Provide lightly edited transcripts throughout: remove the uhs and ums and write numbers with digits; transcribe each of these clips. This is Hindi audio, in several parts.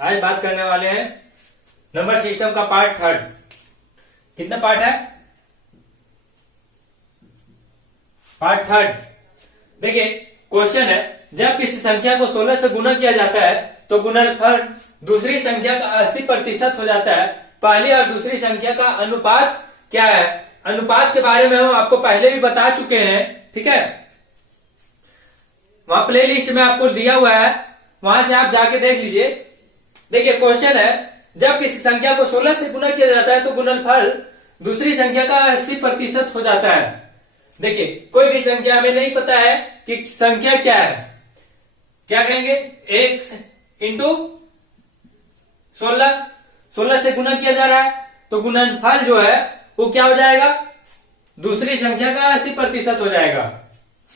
आज बात करने वाले हैं नंबर सिस्टम का पार्ट थर्ड। कितना पार्ट है? Part third. देखिए क्वेश्चन है, जब किसी संख्या को 16 से गुना किया जाता है तो गुणनफल दूसरी संख्या का 80% हो जाता है। पहली और दूसरी संख्या का अनुपात क्या है? अनुपात के बारे में हम आपको पहले भी बता चुके हैं, ठीक है। वहां प्ले लिस्ट में आपको दिया हुआ है, वहां से आप जाके देख लीजिए। देखिए क्वेश्चन है, जब किसी संख्या को 16 से गुना किया जाता है तो गुणनफल दूसरी संख्या का 80% हो जाता है। देखिए कोई भी संख्या हमें नहीं पता है कि संख्या क्या है, क्या करेंगे? x इंटू 16 से गुना किया जा रहा है तो गुणनफल जो है वो क्या हो जाएगा? दूसरी संख्या का 80% हो जाएगा।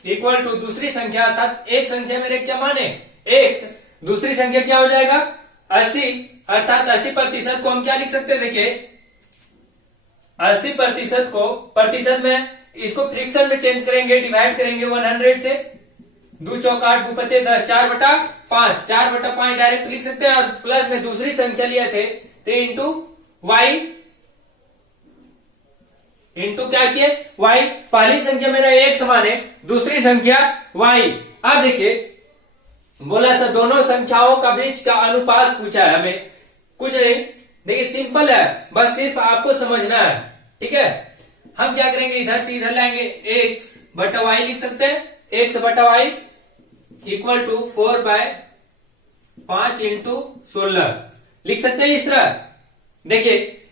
इक्वल टू दूसरी संख्या अर्थात एक संख्या मेरे क्या माने x, दूसरी संख्या क्या हो जाएगा? 80 अर्थात 80% को हम क्या लिख सकते हैं? देखिए 80% को प्रतिशत में इसको फ्रैक्शन में चेंज करेंगे, डिवाइड करेंगे 100 से। 2 चौक 8, 2 पचे 10, 4/5, 4/5 डायरेक्ट लिख सकते हैं। और प्लस में दूसरी संख्या लिए थे तो इंटू वाई, इंटू क्या किए? y। पहली संख्या मेरा एक समान है, दूसरी संख्या y। अब देखिए बोला था दोनों संख्याओं का बीच का अनुपात पूछा है हमें, कुछ नहीं। देखिए सिंपल है, बस सिर्फ आपको समझना है, ठीक है। हम क्या करेंगे, इधर से इधर लाएंगे, x/y लिख सकते हैं। x/y इक्वल टू 4/5 इंटू 16 लिख सकते हैं इस तरह। देखिए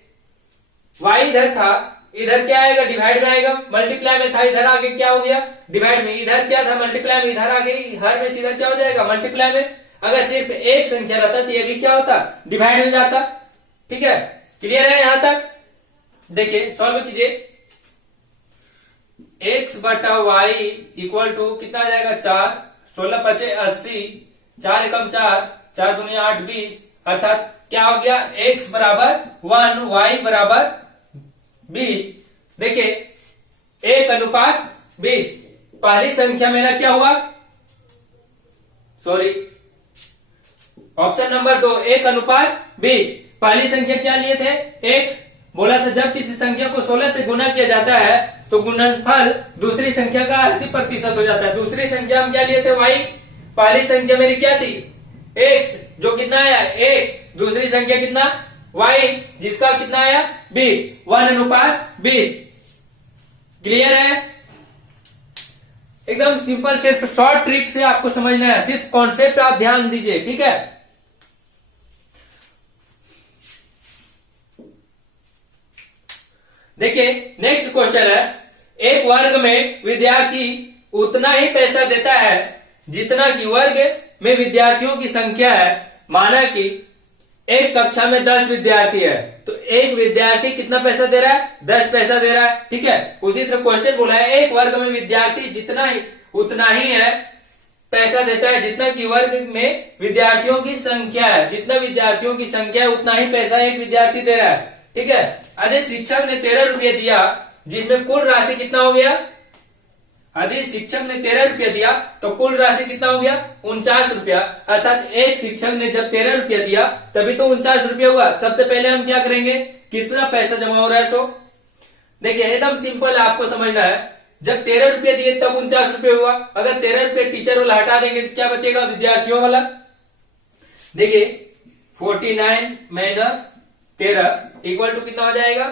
y इधर था, इधर क्या आएगा? डिवाइड में आएगा। मल्टीप्लाई में था, इधर आगे क्या हो गया? डिवाइड में। इधर क्या था? मल्टीप्लाई में, इधर आगे हर में सीधा क्या हो जाएगा? मल्टीप्लाई में। अगर सिर्फ एक संख्या रहता तो ये भी क्या होता? डिवाइड में जाता, ठीक है। क्लियर है यहां तक? देखिए सॉल्व कीजिए। x/y इक्वल टू कितना आ जाएगा? 4, 16 पचे 80, 4 एकम 4, 4 दूनी 8, 20 अर्थात क्या हो गया? x बराबर 1, y बराबर 20। देखिए 1:20। पहली संख्या मेरा क्या हुआ? Sorry, option number 2 1:20। पहली संख्या क्या लिए थे? x। बोला था जब किसी संख्या को 16 से गुना किया जाता है तो गुणनफल दूसरी संख्या का 80% हो जाता है। दूसरी संख्या हम क्या लिए थे? y। पहली संख्या मेरी क्या थी? x, जो कितना आया? 1। दूसरी संख्या कितना? y, जिसका कितना आया? 20। 1:20। क्लियर है? एकदम सिंपल, सिर्फ शॉर्ट ट्रिक से आपको समझना है, सिर्फ कॉन्सेप्ट आप ध्यान दीजिए, ठीक है। देखिए नेक्स्ट क्वेश्चन है, एक वर्ग में विद्यार्थी उतना ही पैसा देता है जितना कि वर्ग में विद्यार्थियों की संख्या है। माना कि एक कक्षा में 10 विद्यार्थी है तो एक विद्यार्थी कितना पैसा दे रहा है? 10 पैसा दे रहा है, ठीक है। उसी तरह क्वेश्चन बोला है, एक वर्ग में विद्यार्थी जितना ही उतना ही है पैसा देता है जितना कि वर्ग में विद्यार्थियों की संख्या है। जितना विद्यार्थियों की संख्या है उतना ही पैसा एक विद्यार्थी दे रहा है, ठीक है। यदि शिक्षक ने 13 रुपये दिया, जिसमें कुल राशि कितना हो गया? यदि शिक्षक ने 13 रुपया दिया तो कुल राशि कितना हो गया? 49 रुपया। अर्थात एक शिक्षक ने जब 13 रुपया दिया तभी तो 49 रुपया हुआ। सबसे पहले हम क्या करेंगे? कितना पैसा जमा हो रहा है सो। देखिए एकदम सिंपल आपको समझना है, जब 13 रुपया दिए तब 49 रुपये हुआ। अगर 13 रुपये टीचर वाला हटा देंगे तो क्या बचेगा? विद्यार्थियों वाला। देखिए 49 माइनस 13 इक्वल टू कितना हो जाएगा?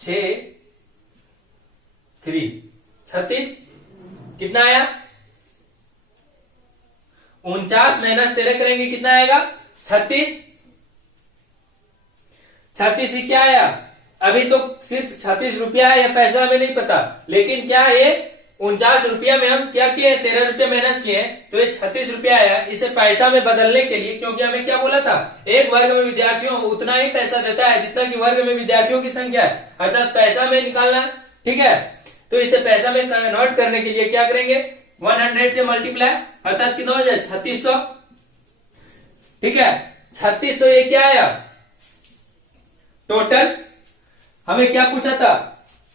36। कितना आया? 49 माइनस 13 करेंगे कितना आएगा? 36। 36 ही क्या आया? अभी तो सिर्फ 36 रुपया है, या पैसा हमें नहीं पता, लेकिन क्या है 49 रुपया में हम क्या किए? 13 रुपया माइनस किए तो ये 36 रुपया आया। इसे पैसा में बदलने के लिए, क्योंकि हमें क्या बोला था? एक वर्ग में विद्यार्थियों उतना ही पैसा देता है जितना कि वर्ग में विद्यार्थियों की संख्या है, अर्थात पैसा में निकालना, ठीक है। तो इसे पैसा में कन्वर्ट करने के लिए क्या करेंगे? 100 से मल्टीप्लाई, अर्थात कितना हो जाए? 3600, ठीक है। 3600 ये क्या आया? टोटल हमें क्या पूछा था?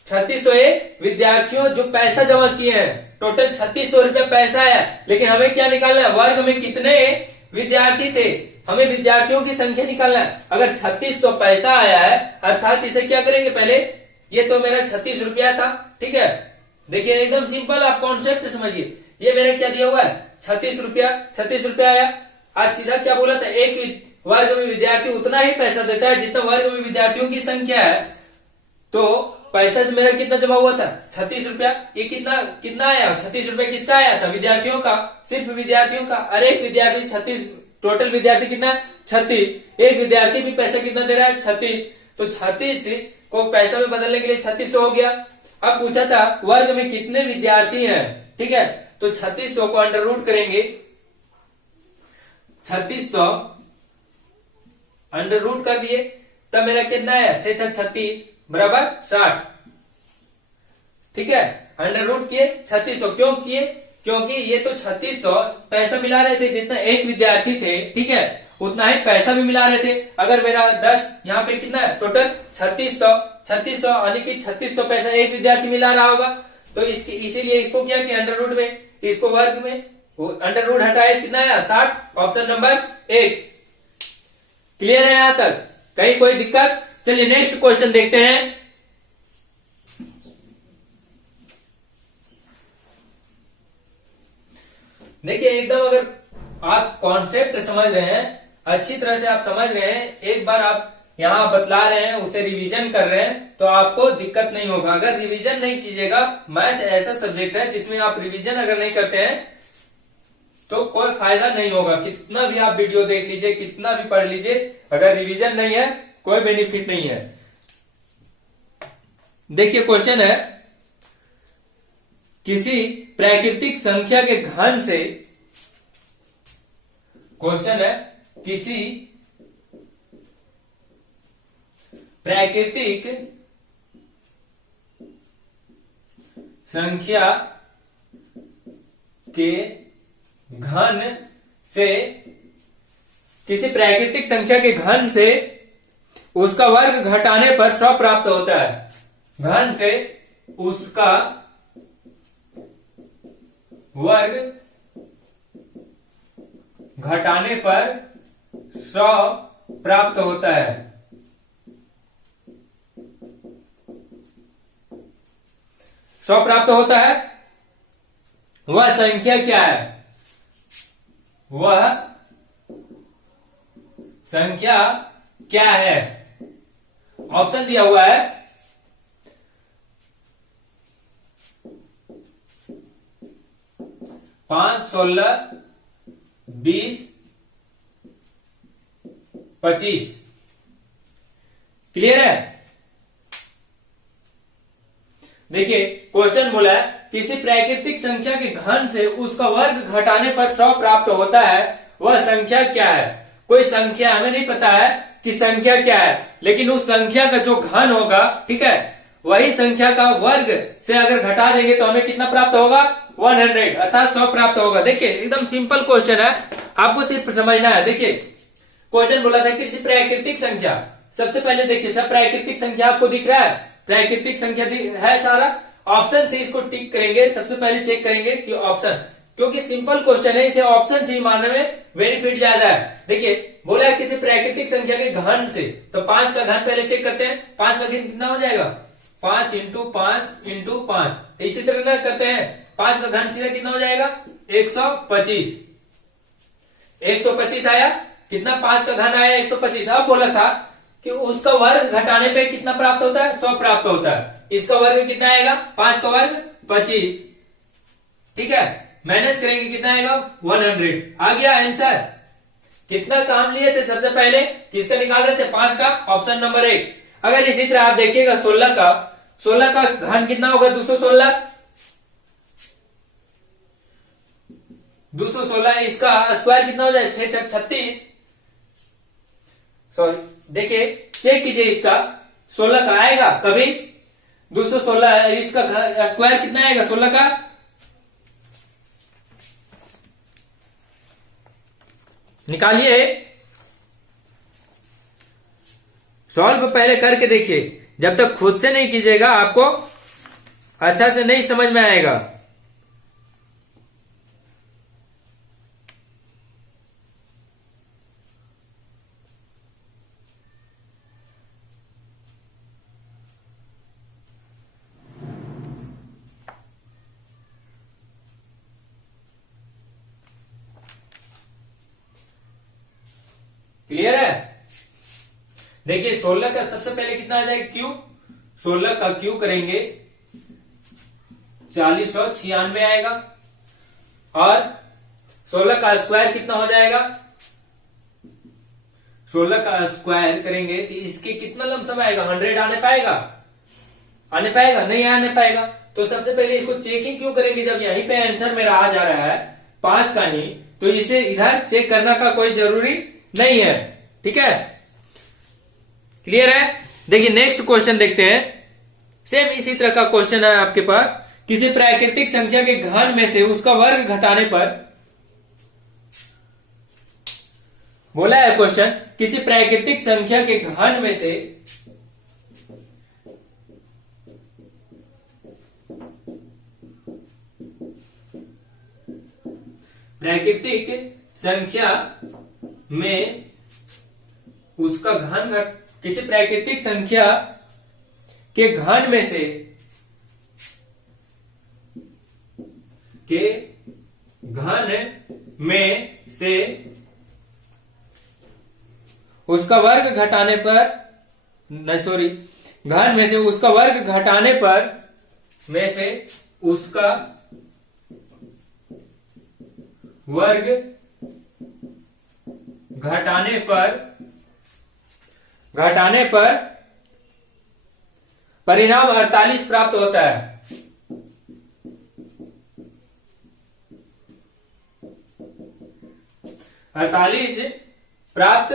3600 विद्यार्थियों जो पैसा जमा किए हैं, टोटल 3600 रुपया पैसा है। लेकिन हमें क्या निकालना है? वर्ग में कितने विद्यार्थी थे? हमें विद्यार्थियों की संख्या निकालना है। अगर 3600 पैसा आया है, अर्थात इसे क्या करेंगे, पहले ये तो मेरा 36 रुपया था, ठीक है। देखिए एकदम सिंपल, आप कॉन्सेप्ट समझिए। ये मेरा क्या दिया हुआ है, 36 रुपया, 36 रुपया आया। आज सीधा क्या बोला था, एक वर्ग में विद्यार्थी उतना ही पैसा देता है जितना वर्ग में विद्यार्थियों की संख्या है। तो पैसा मेरा कितना जमा हुआ था, 36 रुपया। ये कितना कितना आया, 36 रुपया किसका आया था, विद्यार्थियों का, सिर्फ विद्यार्थियों का। अरे एक विद्यार्थी 36, टोटल विद्यार्थी कितना, 36। एक विद्यार्थी भी पैसा कितना दे रहा है, 36। तो 36 को पैसा में बदलने के लिए 3600 हो गया। अब पूछा था वर्ग में कितने विद्यार्थी हैं, ठीक है। तो 3600 को अंडर रूट करेंगे, 3600 अंडर रूट कर दिए, तब मेरा कितना आया, 6 6 36 बराबर 60, ठीक है। अंडर रूट किए 3600, क्यों किए, क्योंकि ये तो 3600 पैसा मिला रहे थे, जितना एक विद्यार्थी थे, ठीक है, उतना ही पैसा भी मिला रहे थे। अगर मेरा 10 यहाँ पे कितना है, टोटल 3600 यानी कि 3600 पैसा एक विद्यार्थी मिला रहा होगा। तो इसीलिए इसको क्या किया, अंडर रूट में, इसको वर्ग में, अंडर रूट हटाए, कितना आया, 60। ऑप्शन नंबर 1 क्लियर है यहां तक, कहीं कोई दिक्कत। चलिए नेक्स्ट क्वेश्चन देखते हैं। देखिए एकदम, अगर आप कॉन्सेप्ट समझ रहे हैं, अच्छी तरह से आप समझ रहे हैं, एक बार आप यहां बतला रहे हैं, उसे रिवीजन कर रहे हैं, तो आपको दिक्कत नहीं होगा। अगर रिवीजन नहीं कीजिएगा, मैथ ऐसा सब्जेक्ट है जिसमें आप रिवीजन अगर नहीं करते हैं तो कोई फायदा नहीं होगा। कितना भी आप वीडियो देख लीजिए, कितना भी पढ़ लीजिए, अगर रिवीजन नहीं है कोई बेनिफिट नहीं है। देखिए क्वेश्चन है, किसी प्राकृतिक संख्या के घन से, क्वेश्चन है किसी प्राकृतिक संख्या के घन से, किसी प्राकृतिक संख्या के घन से उसका वर्ग घटाने पर 100 प्राप्त होता है। घन से उसका वर्ग घटाने पर 100 प्राप्त होता है। 100 प्राप्त होता है, वह संख्या क्या है, वह संख्या क्या है। ऑप्शन दिया हुआ है 5, 16, 20, 25। क्लियर है। देखिए क्वेश्चन बोला है, किसी प्राकृतिक संख्या के घन से उसका वर्ग घटाने पर 100 प्राप्त होता है, वह संख्या क्या है। कोई संख्या, हमें नहीं पता है कि संख्या क्या है, लेकिन उस संख्या का जो घन होगा, ठीक है, वही संख्या का वर्ग से अगर घटा देंगे तो हमें कितना प्राप्त होगा, 100, अर्थात 100 प्राप्त होगा। देखिए एकदम सिंपल क्वेश्चन है, आपको सिर्फ समझना है। देखिए क्वेश्चन बोला था किसी प्राकृतिक संख्या, सबसे पहले देखिए सब प्राकृतिक संख्या आपको दिख रहा है, प्राकृतिक संख्या है सारा। ऑप्शन से इसको टिक करेंगे, सबसे पहले चेक करेंगे कि ऑप्शन, क्योंकि सिंपल क्वेश्चन है, इसे ऑप्शन से ही मानने में बेनिफिट ज्यादा है। देखिए बोला है किसी प्राकृतिक संख्या के घन से, तो 5 का घन पहले चेक करते हैं। 5 का घन कितना हो जाएगा, 5 इंटू 5 इंटू 5। इसी तरह करते हैं, 5 का घन सीधा कितना हो जाएगा, 125। 125 आया, कितना, 5 का घन आया 125। अब बोला था कि उसका वर्ग घटाने पे कितना प्राप्त होता है, 100 प्राप्त होता है। इसका वर्ग कितना आएगा, 5 का वर्ग 25, ठीक है, माइनस करेंगे कितना आएगा, 100। आ गया आंसर। कितना काम लिए थे सबसे पहले, किसका निकाल रहे थे, 5 का, ऑप्शन नंबर 1। अगर इसी तरह आप देखिएगा 16 का घन कितना होगा, 216। 216, इसका स्क्वायर कितना हो जाए, 6 6 36। सॉरी, देखिए चेक कीजिए, इसका 16 का आएगा कभी, 216 इसका स्क्वायर कितना आएगा 16 का, निकालिए, सॉल्व पहले करके देखिए। जब तक खुद से नहीं कीजिएगा आपको अच्छा से नहीं समझ में आएगा। क्लियर है? देखिए 16 का सबसे पहले कितना आ जाएगा क्यू, 16 का क्यू करेंगे 4096 आएगा, और 16 का स्क्वायर कितना हो जाएगा, 16 का स्क्वायर करेंगे तो इसके कितना लमसम आएगा, 100 आने पाएगा? आने पाएगा? नहीं आने पाएगा। तो सबसे पहले इसको चेकिंग क्यों करेंगे, जब यहीं पे आंसर मेरा आ जा रहा है 5 का ही, तो इसे इधर चेक करना का कोई जरूरी नहीं है। ठीक है, क्लियर है? देखिए नेक्स्ट क्वेश्चन देखते हैं। सेम इसी तरह का क्वेश्चन है आपके पास। किसी प्राकृतिक संख्या के घन में से उसका वर्ग घटाने पर, बोला है क्वेश्चन, किसी प्राकृतिक संख्या के घन में से प्राकृतिक संख्या में उसका घन किसी प्राकृतिक संख्या के घन में से उसका वर्ग घटाने पर, नहीं सॉरी, घन में से उसका वर्ग घटाने पर में से उसका वर्ग घटाने पर परिणाम 48 प्राप्त होता है। अड़तालीस प्राप्त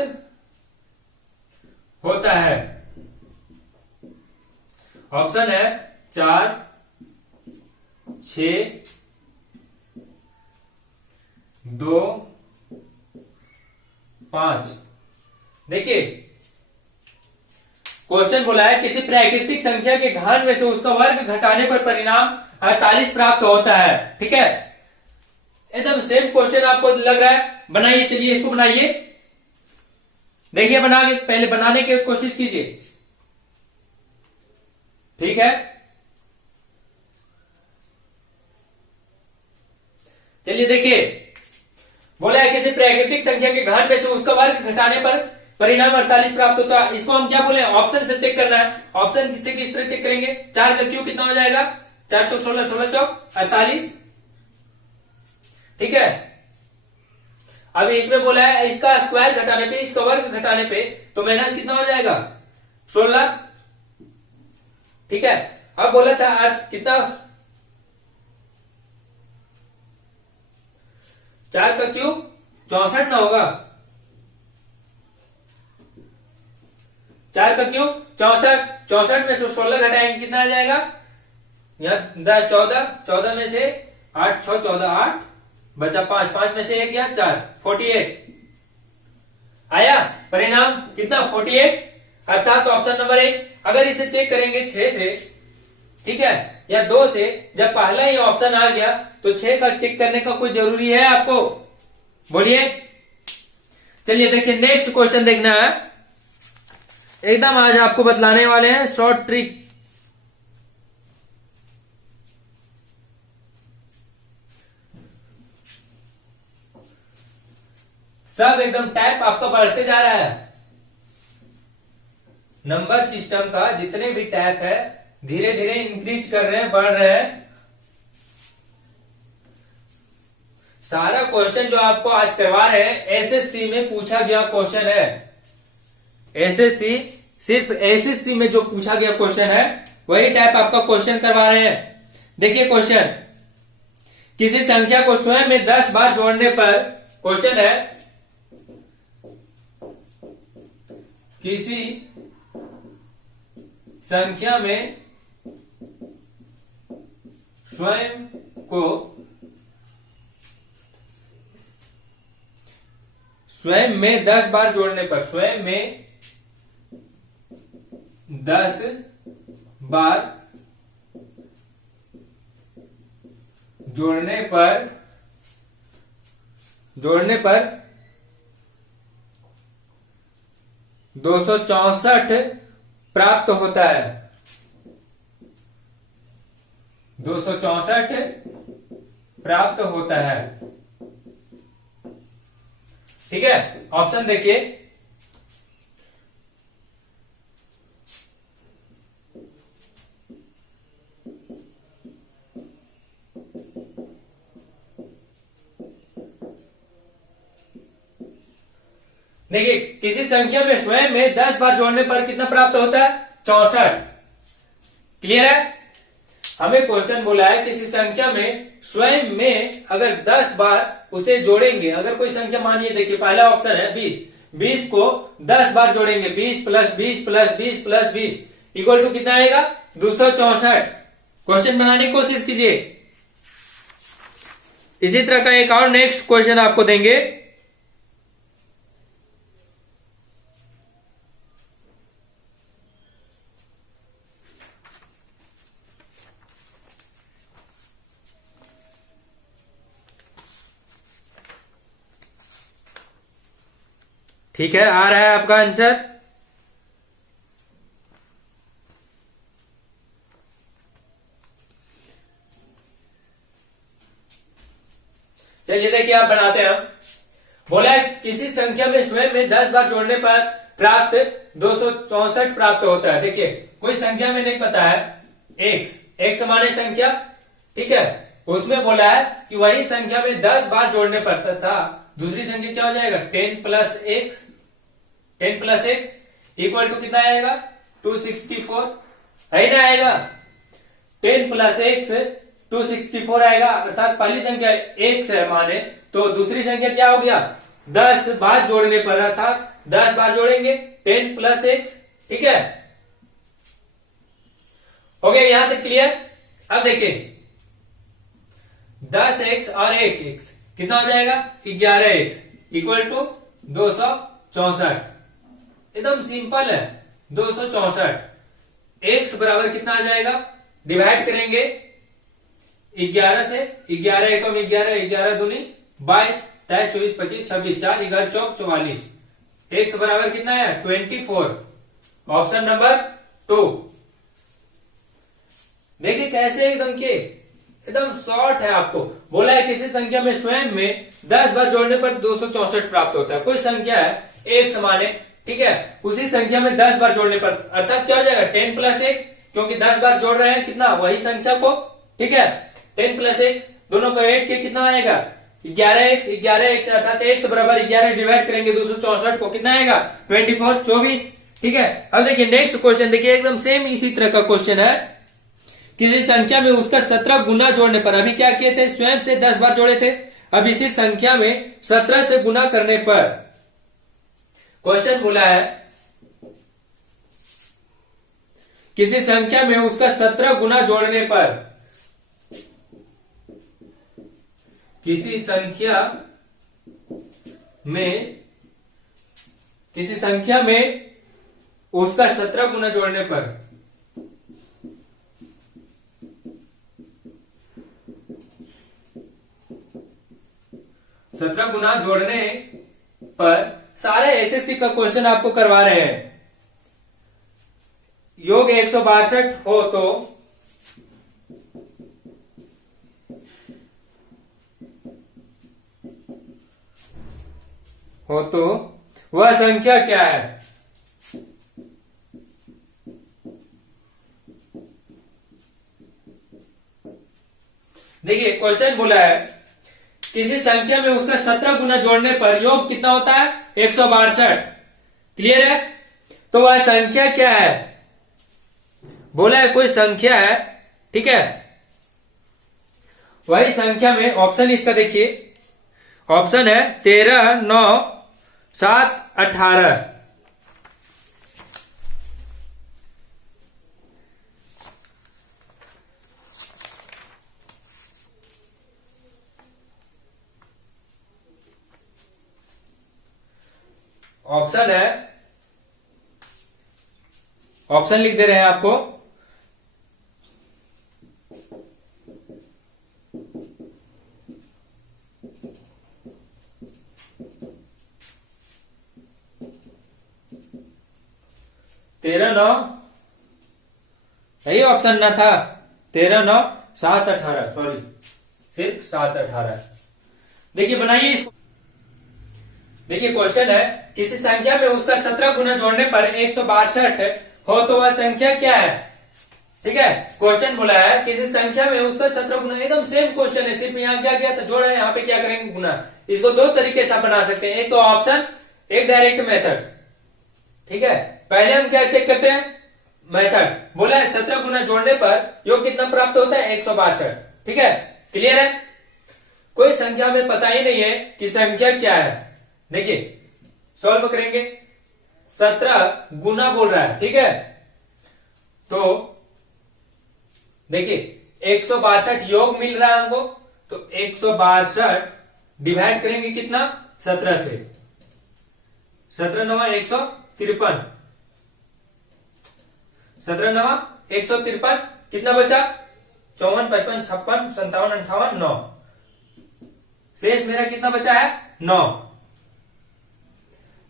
होता है। ऑप्शन है 4, 6, 2, 5। देखिए क्वेश्चन बोला है किसी प्राकृतिक संख्या के घन में से उसका वर्ग घटाने पर परिणाम 48 प्राप्त होता है। ठीक है, एकदम सेम क्वेश्चन आपको लग रहा है। बनाइए, चलिए इसको बनाइए। देखिए बना के पहले बनाने की कोशिश कीजिए। ठीक है, चलिए देखिए, बोला है किसी प्राकृतिक संख्या के घन में से उसका वर्ग घटाने पर परिणाम 48 प्राप्त होता है। इसको हम क्या बोले, ऑप्शन से चेक करना है। ऑप्शन से किस तरह चेक करेंगे, 4 का क्यू कितना हो जाएगा, 4 चौक 16, 16 चौक 48। ठीक है, अभी इसमें बोला है इसका स्क्वायर घटाने पे, इसका वर्ग घटाने पे, तो माइनस कितना हो जाएगा, 16। ठीक है, अब बोला था कितना, 4 का क्यूब 64 ना होगा, 4 का क्यूब 64, 64 में से 16 घटाएंगे कितना आ जाएगा, यहां 10 14, 14 में से 8 6 14 8 बचा 5, 5 में से 1 गया 4, 48 आया परिणाम कितना, 48। अर्थात ऑप्शन नंबर 1। अगर इसे चेक करेंगे 6 से, ठीक है, या 2 से, जब पहला ही ऑप्शन आ गया तो 6 का चेक करने का कोई जरूरी है आपको, बोलिए। चलिए देखिए नेक्स्ट क्वेश्चन देखना है, एकदम आज आपको बतलाने वाले हैं शॉर्ट ट्रिक। सब एकदम टाइप आपका बढ़ते जा रहा है। नंबर सिस्टम का जितने भी टैप है धीरे धीरे इंक्रीज कर रहे हैं, बढ़ रहे हैं। सारा क्वेश्चन जो आपको आज करवा रहे हैं एसएससी में पूछा गया क्वेश्चन है। एसएससी, सिर्फ एसएससी में जो पूछा गया क्वेश्चन है वही टाइप आपका क्वेश्चन करवा रहे हैं। देखिए क्वेश्चन, किसी संख्या को स्वयं में 10 बार जोड़ने पर, क्वेश्चन है किसी संख्या में स्वयं में 10 बार जोड़ने पर, स्वयं में 10 बार जोड़ने पर 264 प्राप्त होता है। 264 प्राप्त होता है। ठीक है, ऑप्शन देखिए, देखिए किसी संख्या में स्वयं में 10 बार जोड़ने पर कितना प्राप्त होता है? 64। क्लियर है? हमें क्वेश्चन बोला है किसी संख्या में स्वयं में अगर 10 बार उसे जोड़ेंगे, अगर कोई संख्या मानिए, देखिए पहला ऑप्शन है 20, 20 को 10 बार जोड़ेंगे, 20 plus 20 plus 20 plus 20 equal to कितना आएगा? 264। क्वेश्चन बनाने की कोशिश कीजिए। इसी तरह का एक और नेक्स्ट क्वेश्चन आपको देंगे। ठीक है, आ रहा है आपका आंसर। चलिए देखिए आप बनाते हैं। बोला है किसी संख्या में स्वयं में 10 बार जोड़ने पर प्राप्त 264 प्राप्त होता है। देखिए कोई संख्या में नहीं पता है, एक्स माने संख्या, ठीक है, उसमें बोला है कि वही संख्या में 10 बार जोड़ने पर तथा दूसरी संख्या क्या हो जाएगा? 10 प्लस एक्स इक्वल टू कितना आएगा? 264 है ना आएगा? 10 प्लस एक्स 264 आएगा, अर्थात पहली संख्या एक्स है माने, तो दूसरी संख्या क्या हो गया? 10 बार जोड़ने पर, अर्थात 10 बार जोड़ेंगे 10 प्लस एक्स, ठीक है, हो गया यहां तक क्लियर। अब देखिए 10x और 1x कितना हो जाएगा? 11x equal to 264। एकदम सिंपल है, 264। x बराबर कितना आ जाएगा? डिवाइड करेंगे 11 से, 11 एकम 11, 11 दूनी 22, 23, 24, 25, 26, 4, 11 चौक 44। x बराबर कितना है? 24। Option number 2। देखिए कैसे एकदम शॉर्ट है। आपको बोला है किसी संख्या में स्वयं में 10 बार जोड़ने पर 264 प्राप्त होता है। कोई संख्या है x माने, ठीक है, उसी संख्या में 10 बार जोड़ने पर, अर्थात क्या हो जाएगा? 10 प्लस एक्स, क्योंकि 10 बार जोड़ रहे हैं कितना? वही संख्या को, ठीक है, 10 प्लस एक्स दोनों को ऐड के कितना आएगा? 11x अर्थात x बराबर 11 डिवाइड करेंगे 264 को, कितना आएगा? 24, 24, ठीक है। अब देखिए नेक्स्ट क्वेश्चन, देखिए एकदम सेम इसी तरह का क्वेश्चन है। किसी संख्या में उसका 17 गुना जोड़ने पर, अभी क्या किए थे? स्वयं से 10 बार जोड़े थे, अब इसी संख्या में 17 से गुना करने पर क्वेश्चन बोला है किसी संख्या में उसका 17 गुना जोड़ने पर, किसी संख्या में उसका 17 गुना जोड़ने पर, सत्रह गुना जोड़ने पर, सारे एसएससी का क्वेश्चन आपको करवा रहे हैं। योग 162 हो तो वह संख्या क्या है? देखिए क्वेश्चन बोला है किसी संख्या में उसका 17 गुना जोड़ने पर योग कितना होता है? 162। क्लियर है? तो वह संख्या क्या है? बोला है कोई संख्या है, ठीक है, वही संख्या में ऑप्शन इसका देखिए, ऑप्शन है 13, 9, 7, 18। ऑप्शन है, ऑप्शन लिख दे रहे हैं आपको, तेरह 9, यही ऑप्शन ना था? 13, 9, 7, 18, सॉरी सिर्फ 7, 18। देखिए बनाइए इसको। देखिए क्वेश्चन है किसी संख्या में उसका 17 गुना जोड़ने पर 162 हो तो वह संख्या क्या है? ठीक है, क्वेश्चन बोला है किसी संख्या में उसका 17 गुना, एकदम सेम क्वेश्चन है, सिर्फ यहाँ क्या किया था? जोड़ा है, यहाँ पे क्या करेंगे? गुना। इसको दो तरीके से आप बना सकते हैं। एक तो ऑप्शन एक डायरेक्ट मेथड। ठीक है, पहले हम क्या चेक करते हैं, मेथड। बोला है 17 गुना जोड़ने पर योग कितना प्राप्त होता है, 162। ठीक है, क्लियर है। कोई संख्या में पता ही नहीं है कि संख्या क्या है। देखिए सॉल्व करेंगे, 17 गुना बोल रहा है। ठीक है, तो देखिए 162 योग मिल रहा है हमको, तो 162 डिवाइड करेंगे कितना, 17 से। 17 नवा 153, 17 नवा 153, कितना बचा, 54, 55, 56, 57, 58, 9। शेष मेरा कितना बचा है, 9।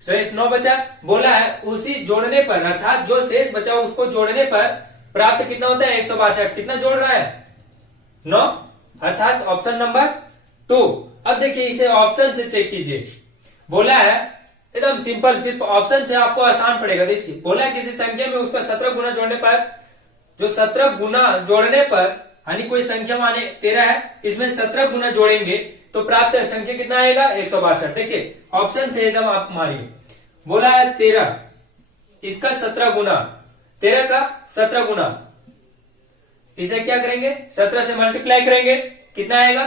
शेष 9 बचा। बोला है उसी जोड़ने पर, अर्थात जो शेष बचा उसको जोड़ने पर प्राप्त कितना होता है, 162। कितना जोड़ रहा है, 9, अर्थात ऑप्शन नंबर 2। अब देखिए इसे ऑप्शन से चेक कीजिए। बोला है एकदम सिंपल, सिर्फ ऑप्शन से आपको आसान पड़ेगा। देखिए बोला है किसी संख्या में उसका 17 गुना जोड़ने पर, जो 17 गुना जोड़ने पर, यानी कोई संख्या माने 13 है, इसमें 17 गुना जोड़ेंगे तो प्राप्त संख्या कितना आएगा, 162। देखिए ऑप्शन से एकदम आप मारिए। बोला है 13, इसका 17 गुना, 13 का 17 गुना, इसे क्या करेंगे, 17 से मल्टीप्लाई करेंगे, कितना आएगा,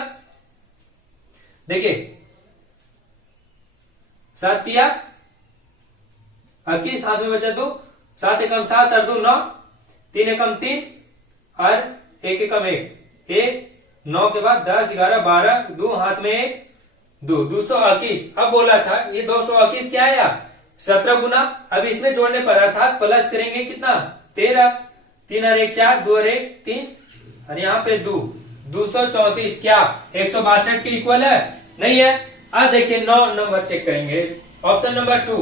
देखिए 7 तिया 21, हाथ में बचा 2, 7 एकम 7 और 2 9, 3 एकम 3 और 1 एकम 1, 9 के बाद 10 11 12, 2 हाथ में 1, 2, 221। अब बोला था ये 221 क्या आया, 17 गुना। अब इसमें जोड़ने पर अर्थात प्लस करेंगे कितना, 13, 3 और 1 4, 2 और 1 3, और यहाँ पे 2, 234 क्या 162 के इक्वल है, नहीं है। अब देखिए 9 नंबर चेक करेंगे, ऑप्शन नंबर 2।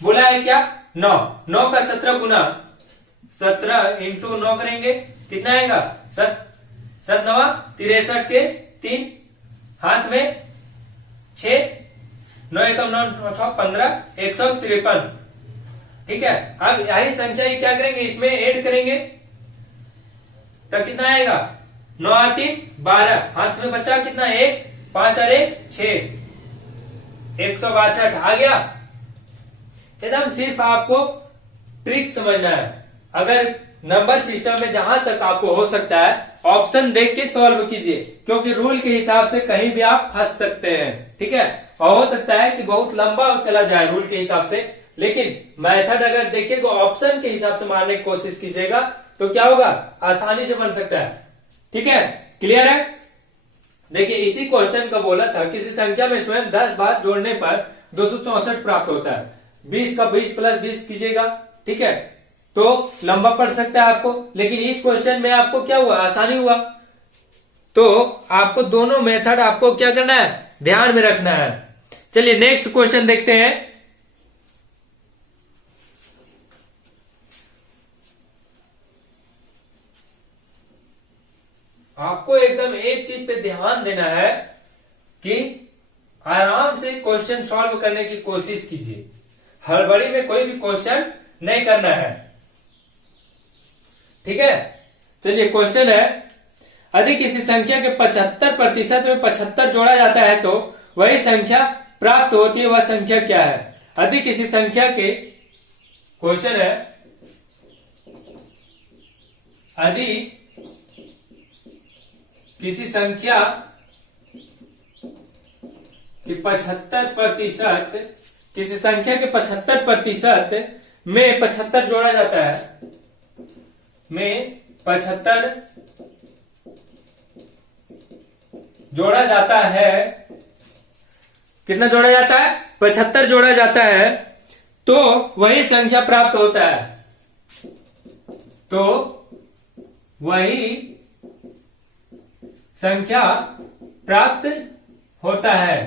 बोला है क्या, 9, 9 का 17 गुना, 17 इंटू 9 करेंगे, कितना आएगा, 7 नवा 63 के 3, हाथ में 6, 9 एकम 9 6 15, 153। ठीक है, अब यही संख्या ही क्या करेंगे, इसमें ऐड करेंगे तो कितना आएगा, 9 और 3 12, हाथ में बचा कितना, 1, 5 और 1 6, 162 आ गया। एकदम सिर्फ आपको ट्रिक समझना है। अगर नंबर सिस्टम में जहां तक आपको हो सकता है ऑप्शन देख के सॉल्व कीजिए, क्योंकि रूल के हिसाब से कहीं भी आप फंस सकते हैं। ठीक है, और हो सकता है कि बहुत लंबा चला जाए रूल के हिसाब से, लेकिन मेथड अगर देखिएगा ऑप्शन के हिसाब से मारने की कोशिश कीजिएगा तो क्या होगा, आसानी से बन सकता है। ठीक है, क्लियर है। देखिए इसी क्वेश्चन का बोला था किसी संख्या में स्वयं 10 बार जोड़ने पर 264 प्राप्त होता है। 20 का 20 प्लस 20 कीजिएगा, ठीक है, तो लंबा पड़ सकता है आपको, लेकिन इस क्वेश्चन में आपको क्या हुआ, आसानी हुआ। तो आपको दोनों मेथड आपको क्या करना है, ध्यान में रखना है। चलिए नेक्स्ट क्वेश्चन देखते हैं। आपको एकदम एक चीज पे ध्यान देना है कि आराम से क्वेश्चन सॉल्व करने की कोशिश कीजिए, हड़बड़ी में कोई भी क्वेश्चन नहीं करना है। ठीक है, चलिए क्वेश्चन है, यदि किसी संख्या के 75% में 75 जोड़ा जाता है तो वही संख्या प्राप्त होती है, वह संख्या क्या है। यदि किसी संख्या के, क्वेश्चन है, यदि किसी संख्या के 75%, किसी संख्या के 75% में 75 जोड़ा जाता है, में 75 जोड़ा जाता है, कितना जोड़ा जाता है, 75 जोड़ा जाता है, तो वही संख्या प्राप्त होता है, तो वही संख्या प्राप्त होता है।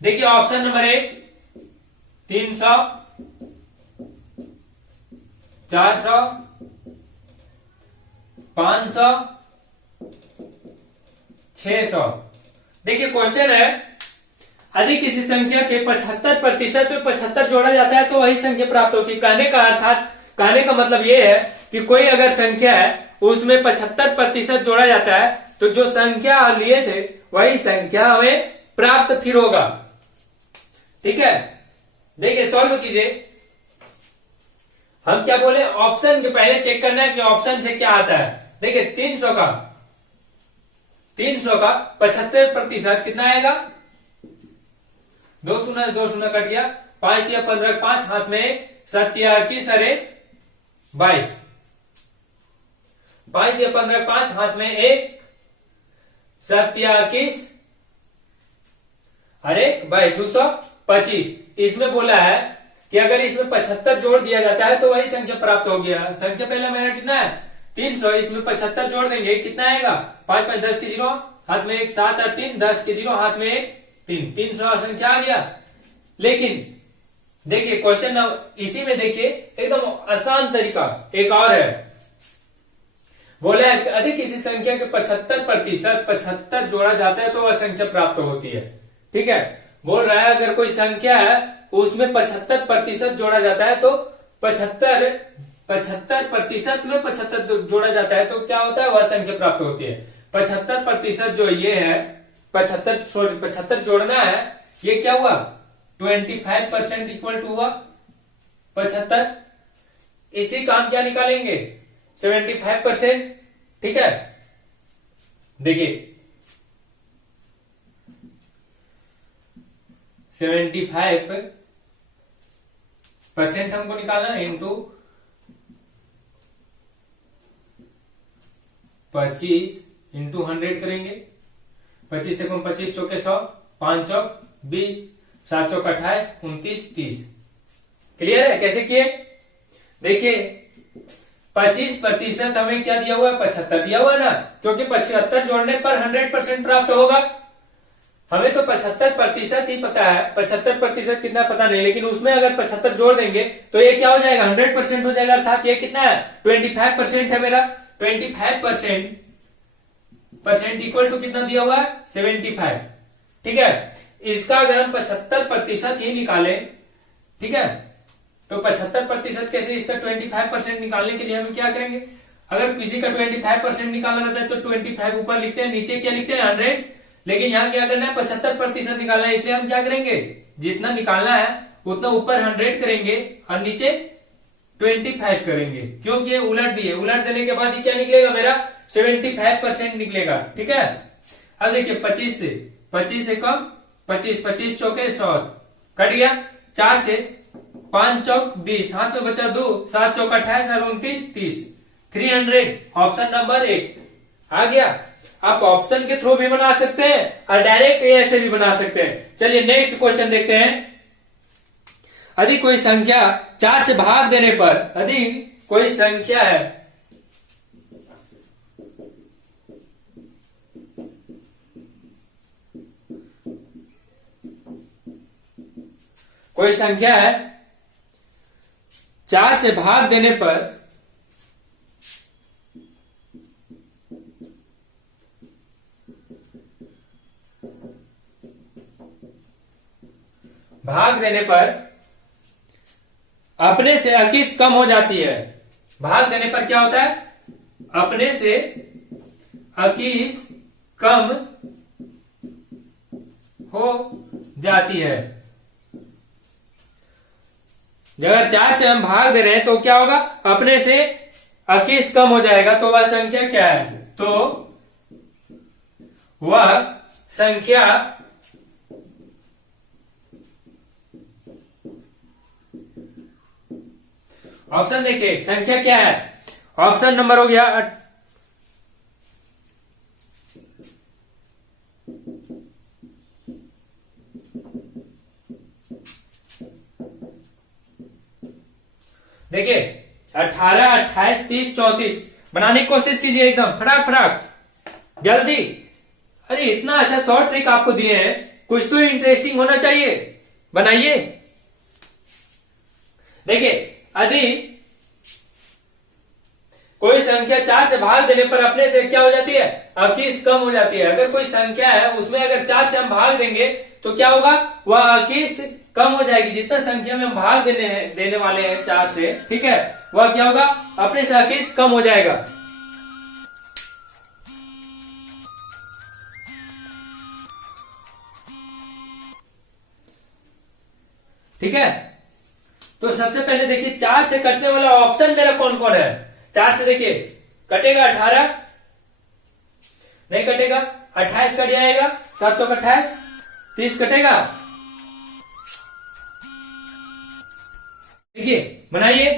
देखिए ऑप्शन नंबर 1 300, 400, 500, 600। देखिए क्वेश्चन है, यदि किसी संख्या के 75% में 75 जोड़ा जाता है तो वही संख्या प्राप्त होती है। कहने का अर्थात, कहने का मतलब यह है कि कोई अगर संख्या है उसमें 75% जोड़ा जाता है तो जो संख्या लिए थे वही संख्या हमें प्राप्त फिर होगा। ठीक है, देखिए सॉल्व कीजिए। हम क्या बोले, ऑप्शन के पहले चेक करना है कि ऑप्शन से क्या आता है। देखिए 300 का 75% कितना आएगा, 2 शून्य कट गया, 5 या 15, 5 हाथ में 7 या 21 अरे 22, 5 या 15, 5 हाथ में 1, 7 या 21 अरे 22, 225। इसमें बोला है कि अगर इसमें 75 जोड़ दिया जाता है तो वही संख्या प्राप्त हो गया। संख्या पहला मेरा कितना है 300, इसमें 75 जोड़ देंगे कितना आएगा, 5 5 10 के 0, हाथ में 1, 7 और 3, 10 के 0, हाथ में 1, 3, 300 संख्या आ गया। लेकिन देखिए क्वेश्चन इसी में देखिए एकदम आसान तरीका एक और है, बोला है अधिक किसी संख्या के 75% 75 जोड़ा जाता है तो वह संख्या प्राप्त होती है। ठीक है, बोल रहा है अगर कोई संख्या है उसमें 75% जोड़ा जाता है तो 75% में 75 जोड़ा जाता है तो क्या होता है, वह संख्या प्राप्त होती है। 75% जो ये है 75 जोड़ना है, ये क्या हुआ 25% इक्वल टू हुआ 75। इसी का हम क्या निकालेंगे 75%। ठीक है, देखिए 75% हमको निकालना है इंटू 25 इंटू 100 करेंगे। 25 से 25 चौके 100, 5 चौक 20, 7 चौक 28, 29, 30। क्लियर है कैसे किए। देखिए 25% हमें क्या दिया हुआ है 75 दिया हुआ है ना, क्योंकि 75 जोड़ने पर 100% प्राप्त होगा। हमें तो 75% ही पता है, 75% कितना पता नहीं, लेकिन उसमें अगर 75 जोड़ देंगे तो ये क्या हो जाएगा 100% हो जाएगा। अर्थात ये कितना है 25% है मेरा, 25% इक्वल टू कितना दिया हुआ है 75। ठीक है, इसका अगर हम 75% ही निकालें, ठीक है, तो 75% कैसे, इसका 25% निकालने के लिए हम क्या करेंगे, अगर किसी का 25% निकालना रहता है तो 25 ऊपर लिखते हैं, नीचे क्या लिखते हैं 100। लेकिन यहाँ क्या करना है 75% निकालना है, इसलिए हम क्या करेंगे जितना निकालना है उतना ऊपर 100 करेंगे और नीचे 25 करेंगे, क्योंकि ये उलट दिए, उलट देने के बाद ये क्या निकलेगा मेरा 75% निकलेगा। ठीक है, अब देखिए 25 से कम 25 चौके 100 कट गया, 4 से 5 चौक 20, हाथ में बचा 2, 7 चौक 28 और 29, 30, 300। ऑप्शन नंबर 1 आ गया। आप ऑप्शन के थ्रू भी बना सकते हैं और डायरेक्ट ऐसे भी बना सकते हैं। चलिए नेक्स्ट क्वेश्चन देखते हैं। यदि कोई संख्या 4 से भाग देने पर, यदि कोई संख्या है कोई संख्या है 4 से भाग देने पर अपने से 21 कम हो जाती है। भाग देने पर क्या होता है, अपने से 21 कम हो जाती है। अगर 4 से हम भाग दे रहे हैं तो क्या होगा, अपने से 21 कम हो जाएगा, तो वह संख्या क्या है, तो वह संख्या ऑप्शन देखिए संख्या क्या है, ऑप्शन नंबर हो गया देखिए 18, 28, 30, 34 बनाने की कोशिश कीजिए, एकदम फटाक फटाक जल्दी। अरे इतना अच्छा शॉर्ट ट्रिक आपको दिए हैं, कुछ तो इंटरेस्टिंग होना चाहिए, बनाइए। देखिए यदि कोई संख्या 4 से भाग देने पर अपने से क्या हो जाती है 21 कम हो जाती है। अगर कोई संख्या है उसमें अगर 4 से हम भाग देंगे तो क्या होगा, वह 21 कम हो जाएगी। जितना संख्या में हम भाग देने वाले हैं 4 से, ठीक है, वह क्या होगा अपने से 21 कम हो जाएगा। ठीक है। तो सबसे पहले देखिए 4 से कटने वाला ऑप्शन मेरा कौन कौन है। 4 से देखिए कटेगा 18, नहीं कटेगा, 28 कट जाएगा, 7 चौक 28, 30 कटेगा। देखिए बनाइए,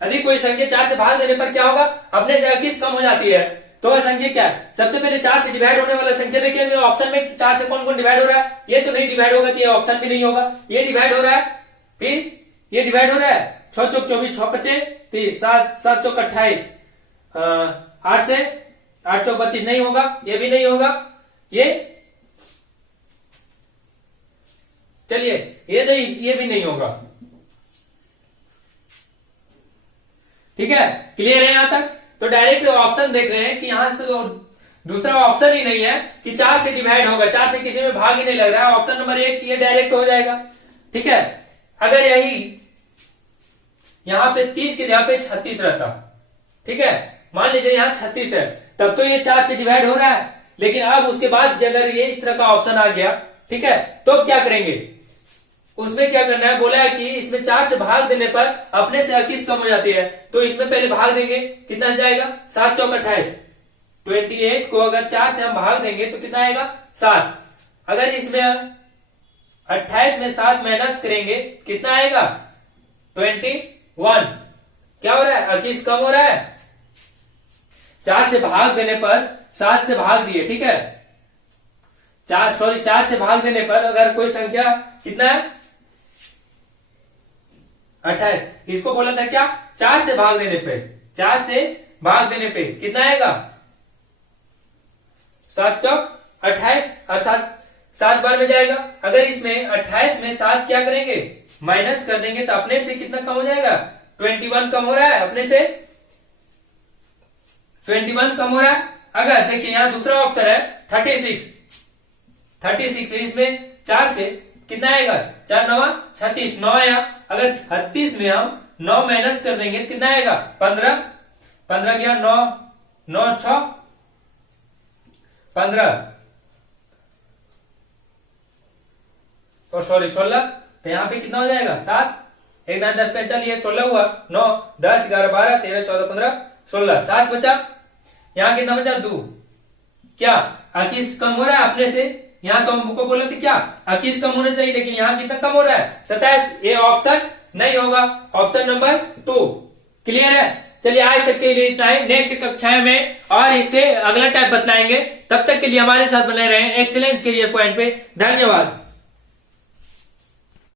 यदि कोई संख्या 4 से भाग देने पर क्या होगा, अपने से 21 कम हो जाती है। तो वह संख्या क्या है, सबसे पहले 4 से डिवाइड होने वाला संख्या देखिए ऑप्शन में 4 से कौन कौन डिवाइड हो रहा है। ये तो नहीं डिवाइड होगा, तो ये ऑप्शन भी नहीं होगा। ये डिवाइड हो रहा है, फिर ये डिवाइड हो रहा है, 6 चौक 24, 6 पचे 30, 7 चौक 28, 8 से 8 चौक 32 नहीं होगा, ये भी नहीं होगा, ये चलिए ये नहीं, ये भी नहीं होगा। ठीक है, क्लियर है यहां तक। तो डायरेक्ट ऑप्शन देख रहे हैं कि यहां तो दूसरा ऑप्शन ही नहीं है कि 4 से डिवाइड होगा, 4 से किसी में भाग ही नहीं लग रहा है। ऑप्शन नंबर 1 ये डायरेक्ट हो जाएगा। ठीक है, अगर यही यहां पे 30 की जगह पे 36 रहता, ठीक है, मान लीजिए यहां 36 है, तब तो ये 4 से डिवाइड हो रहा है। लेकिन अब उसके बाद अगर ये इस तरह का ऑप्शन आ गया, ठीक है, तो क्या करेंगे, उसमें क्या करना है, बोला है कि इसमें 4 से भाग देने पर अपने से 21 कम हो जाती है। तो इसमें पहले भाग देंगे, कितना जाएगा, 7 चौक 28, 28 को अगर 4 से हम भाग देंगे तो कितना आएगा, 7। अगर इसमें 28 में 7 माइनस करेंगे कितना आएगा, 21। क्या हो रहा है, 21 कम हो रहा है। 4 से भाग देने पर 7 से भाग दिए, ठीक है, 4 से भाग देने पर अगर कोई संख्या कितना है, 28, इसको बोला था क्या, 4 से भाग देने पे, 4 से भाग देने पे कितना आएगा, 7 चौक 28, अर्थात 7 बार में जाएगा। अगर इसमें 28 में 7 क्या करेंगे, माइनस कर देंगे, तो अपने से कितना कम हो जाएगा, 21 कम हो रहा है, अपने से 21 कम हो रहा है। अगर देखिए यहां दूसरा ऑप्शन है 36 है, इसमें 4 से कितना आएगा, 4 9 36, 9 आया। अगर 36 में हम 9 माइनस कर देंगे तो कितना आएगा, 15 गया, 9 6 15 और सॉरी 16, तो यहां पे कितना हो जाएगा, 7, 1 9 10 पे चलिए 16 हुआ, 9 10 11 12 13 14 15 16, 7 बचा, यहां कितना बचा, 2। क्या 21 कम हो रहा है अपने से, यहां तो हमको बोले थे क्या 21 कम होना चाहिए, लेकिन यहां कितना कम हो रहा है, 27। ये ऑप्शन नहीं होगा, ऑप्शन नंबर 2। क्लियर है। चलिए आज तक के लिए इतना ही, नेक्स्ट कक्षा में और इससे अगला टाइप बतलाएंगे। तब तक के लिए हमारे साथ बने रहें एक्सीलेंस करियर पॉइंट पे। धन्यवाद।